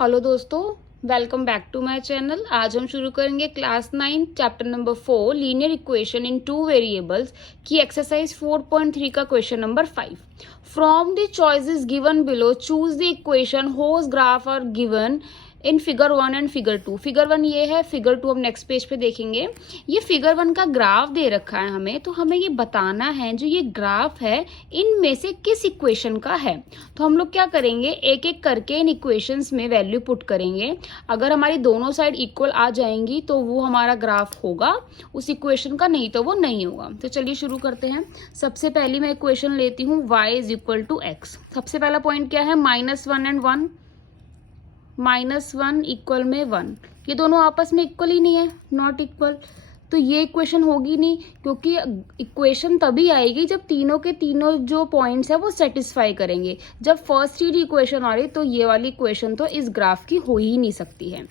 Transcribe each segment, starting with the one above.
Hello दोस्तों, welcome back to my channel. आज हम शुरू करेंगे class 9 chapter number 4 linear equation in two variables की एक्सरसाइज 4.3 का question number 5। From the choices given below choose the equation whose graph are given in figure 1 and figure 2। Figure 1 ये है, figure 2 हम next page पे देखेंगे। ये figure 1 का graph दे रखा है हमें, तो हमें ये बताना है जो ये ग्राफ है इनमें से किस इक्वेशन का है। तो हम लोग क्या करेंगे, एक एक करके इन इक्वेशंस में वैल्यू पुट करेंगे। अगर हमारी दोनों साइड इक्वल आ जाएंगी तो वो हमारा ग्राफ होगा उस इक्वेशन का, नहीं तो वो नहीं होगा। तो चलिए शुरू करते हैं। सबसे पहली मैं इक्वेशन लेती हूँ y is equal to x. सबसे पहला पॉइंट क्या है, -1 एंड 1, -1 इक्वल में 1, ये दोनों आपस में इक्वल ही नहीं है, नॉट इक्वल। तो ये इक्वेशन होगी नहीं, क्योंकि इक्वेशन तभी आएगी जब तीनों के तीनों जो पॉइंट्स है वो सेटिस्फाई करेंगे। जब फर्स्ट ही इक्वेशन आ रही तो ये वाली इक्वेशन तो इस ग्राफ की हो ही नहीं सकती है।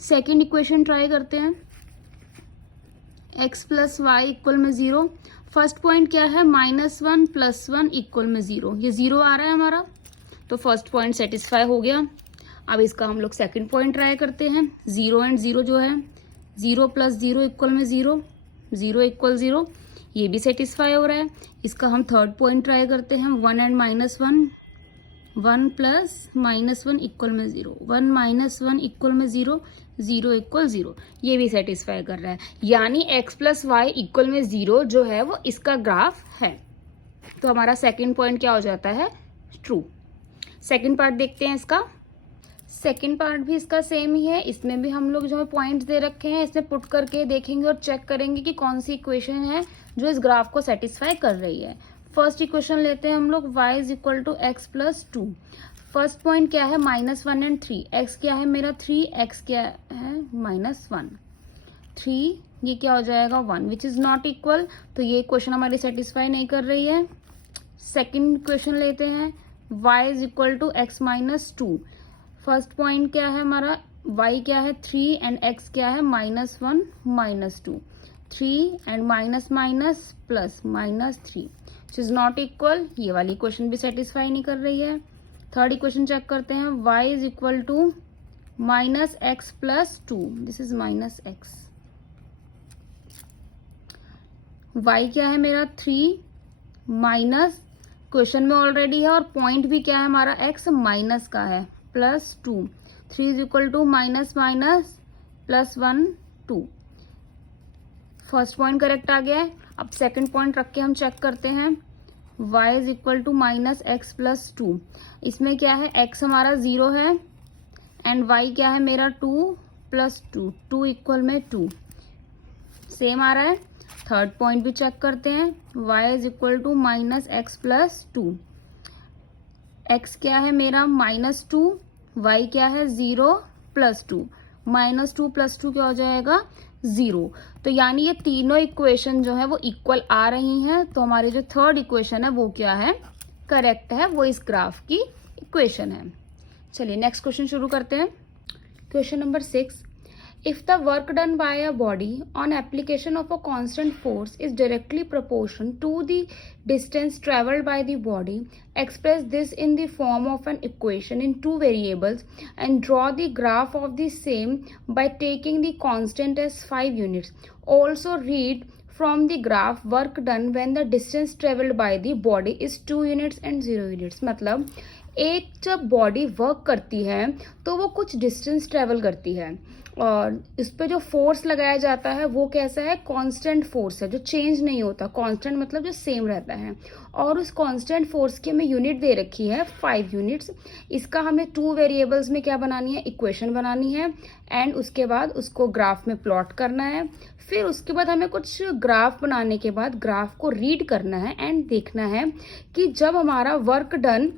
सेकंड इक्वेशन ट्राई करते हैं, x प्लस वाई इक्वल में 0। फर्स्ट पॉइंट क्या है, -1 + 1 इक्वल में 0, ये 0 आ रहा है हमारा, तो फर्स्ट पॉइंट सेटिस्फाई हो गया। अब इसका हम लोग सेकंड पॉइंट ट्राई करते हैं। 0 एंड 0 जो है, 0 + 0 इक्वल में 0, 0 इक्वल 0, ये भी सेटिस्फाई हो रहा है। इसका हम थर्ड पॉइंट ट्राई करते हैं। 1 एंड -1, 1 + -1 इक्वल में 0, 1 - 1 इक्वल में 0, 0 इक्वल 0, ये भी सेटिस्फाई कर रहा है। यानी x + y इक्वल में 0 जो है वो इसका ग्राफ है। तो हमारा सेकंड पॉइंट क्या हो जाता है, ट्रू। सेकंड पार्ट देखते हैं इसका। सेकेंड पार्ट भी इसका सेम ही है, इसमें भी हम लोग जो है पॉइंट्स दे रखे हैं, इसमें पुट करके देखेंगे और चेक करेंगे कि कौन सी इक्वेशन है जो इस ग्राफ को सेटिस्फाई कर रही है। फर्स्ट इक्वेशन लेते हैं हम लोग, y is equal to x plus 2। First point क्या है, -1 एंड 3, x क्या है मेरा 3, x क्या है -1, 3 ये क्या हो जाएगा 1, विच इज नॉट इक्वल। तो ये इक्वेशन हमारी सेटिस्फाई नहीं कर रही है। सेकेंड इक्वेशन लेते हैं, y is equal to x minus 2। First point क्या है हमारा, y क्या है 3 एंड x क्या है -1 -2, 3 and minus minus plus -3 which is not equal. ये वाली इक्वेशन भी सेटिस्फाई नहीं कर रही है। थर्ड इक्वेशन चेक करते हैं, y is equal to -x + 2, this is -x। y क्या है मेरा 3 माइनस, क्वेश्चन में ऑलरेडी है, और पॉइंट भी क्या है हमारा x माइनस का है, +2, 3 is equal to minus minus +1 2। First point correct आ गया है। अब सेकंड पॉइंट रख के हम चेक करते हैं, y is equal to -x + 2। इसमें क्या है, x हमारा 0 है एंड y क्या है मेरा 2 + 2, 2 इक्वल में 2, सेम आ रहा है। थर्ड पॉइंट भी चेक करते हैं, y is equal to -x + 2। x क्या है मेरा -2, y क्या है 0 + 2, -2 + 2 क्या हो जाएगा 0। तो यानी ये तीनों इक्वेशन जो है वो इक्वल आ रही हैं। तो हमारी जो थर्ड इक्वेशन है वो क्या है, करेक्ट है, वो इस ग्राफ की इक्वेशन है। चलिए नेक्स्ट क्वेश्चन शुरू करते हैं। Question number 6, if the work done by a body on application of a constant force is directly proportional to the distance traveled by the body, express this in the form of an equation in two variables and draw the graph of the same by taking the constant as 5 units. Also read from the graph work done when the distance traveled by the body is 2 units and 0 units। मतलब एक जब body work करती है तो वो कुछ distance travel करती है, और इस पे जो फोर्स लगाया जाता है वो कैसा है, कांस्टेंट फोर्स है जो चेंज नहीं होता। कांस्टेंट मतलब जो सेम रहता है, और उस कांस्टेंट फोर्स की हमें यूनिट दे रखी है 5 यूनिट्स। इसका हमें 2 वेरिएबल्स में क्या बनानी है, इक्वेशन बनानी है, एंड उसके बाद उसको ग्राफ में प्लॉट करना है। फिर उसके बाद हमें कुछ ग्राफ बनाने के बाद ग्राफ को रीड करना है एंड देखना है कि जब हमारा वर्क डन,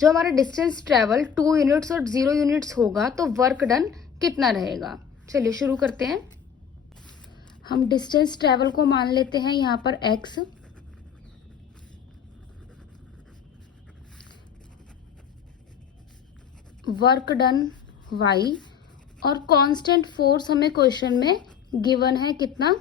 जो हमारा डिस्टेंस ट्रेवल 2 यूनिट्स और 0 यूनिट्स होगा तो वर्क डन कितना रहेगा। चलिए शुरू करते हैं। हम डिस्टेंस ट्रेवल को मान लेते हैं यहाँ पर x, वर्क डन y, और कांस्टेंट फोर्स हमें क्वेश्चन में गिवन है कितना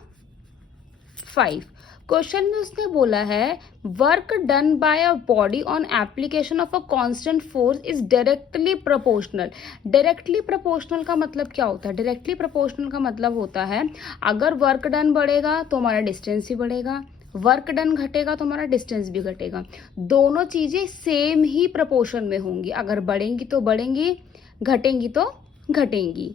5। क्वेश्चन में उसने बोला है work done by a body on application of a constant force is directly proportional. Directly proportional का मतलब क्या होता है? डायरेक्टली प्रोपोर्शनल का मतलब होता है अगर वर्क डन बढ़ेगा तो हमारा डिस्टेंस भी बढ़ेगा, वर्क डन घटेगा तो हमारा डिस्टेंस भी घटेगा। दोनों चीजें सेम ही प्रोपोर्शन में होंगी, अगर बढ़ेंगी तो बढ़ेंगी, घटेंगी तो घटेंगी।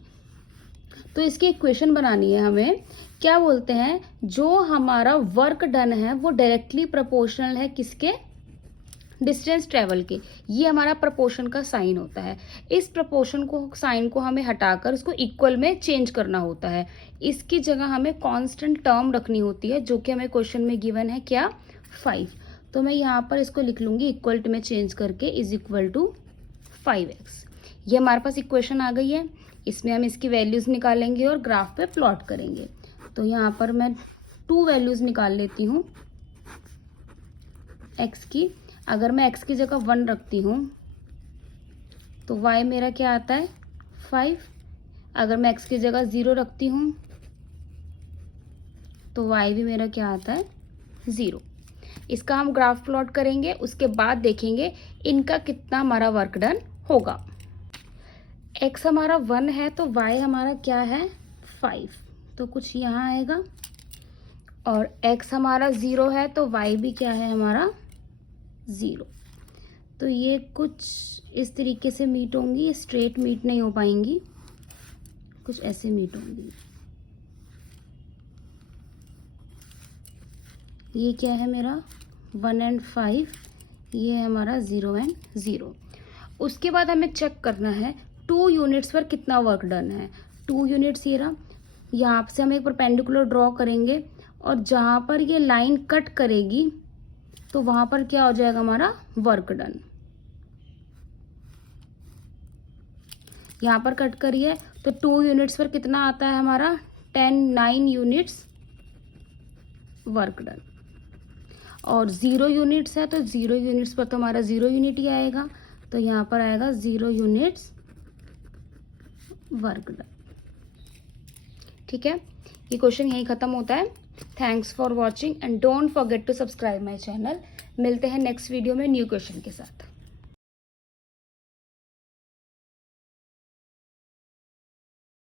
तो इसकी इक्वेशन बनानी है हमें। क्या बोलते हैं, जो हमारा वर्क डन है वो डायरेक्टली प्रोपोर्शनल है किसके? डिस्टेंस ट्रेवल के। ये हमारा प्रोपोर्शन का साइन होता है। इस प्रोपोर्शन को साइन को हमें हटाकर उसको इक्वल में चेंज करना होता है। इसकी जगह हमें कांस्टेंट टर्म रखनी होती है जो कि हमें क्वेश्चन में गिवन है क्या? 5। तो मैं यहाँ पर इसको लिख लूंगी इक्वल टू में चेंज करके इज इक्वल टू 5x। ये हमारे पास इक्वेशन आ गई है। इसमें हम इसकी वैल्यूज निकालेंगे और ग्राफ पे प्लॉट करेंगे। तो यहाँ पर मैं 2 वैल्यूज निकाल लेती हूँ x की। अगर मैं x की जगह 1 रखती हूँ तो y मेरा क्या आता है? 5। अगर मैं x की जगह 0 रखती हूँ तो y भी मेरा क्या आता है? 0। इसका हम ग्राफ प्लॉट करेंगे, उसके बाद देखेंगे इनका कितना हमारा वर्क डन होगा। x हमारा 1 है तो y हमारा क्या है? 5। तो कुछ यहाँ आएगा। और x हमारा 0 है तो y भी क्या है हमारा? 0। तो ये कुछ इस तरीके से मीट होंगी, स्ट्रेट मीट नहीं हो पाएंगी, कुछ ऐसे मीट होंगी। ये क्या है मेरा? 1 एंड 5। ये है हमारा 0 एंड 0। उसके बाद हमें चेक करना है 2 यूनिट्स पर कितना वर्क डन है। 2 यूनिट्स ये रहा। यहाँ से हम एक परपेंडिकुलर ड्रॉ करेंगे और जहाँ पर ये लाइन कट करेगी तो वहां पर क्या हो जाएगा हमारा? Work done. यहाँ पर कट करिए तो 2 यूनिट्स पर कितना आता है हमारा? 9 यूनिट्स वर्क डन। और 0 यूनिट्स है तो 0 यूनिट्स पर तो हमारा 0 यूनिट ही आएगा। तो यहाँ पर आएगा 0 यूनिट्स वर्क डन। ठीक है, ये क्वेश्चन यहीं खत्म होता है। Thanks for watching and don't forget to subscribe my channel. मिलते हैं नेक्स्ट वीडियो में न्यू क्वेश्चन के साथ।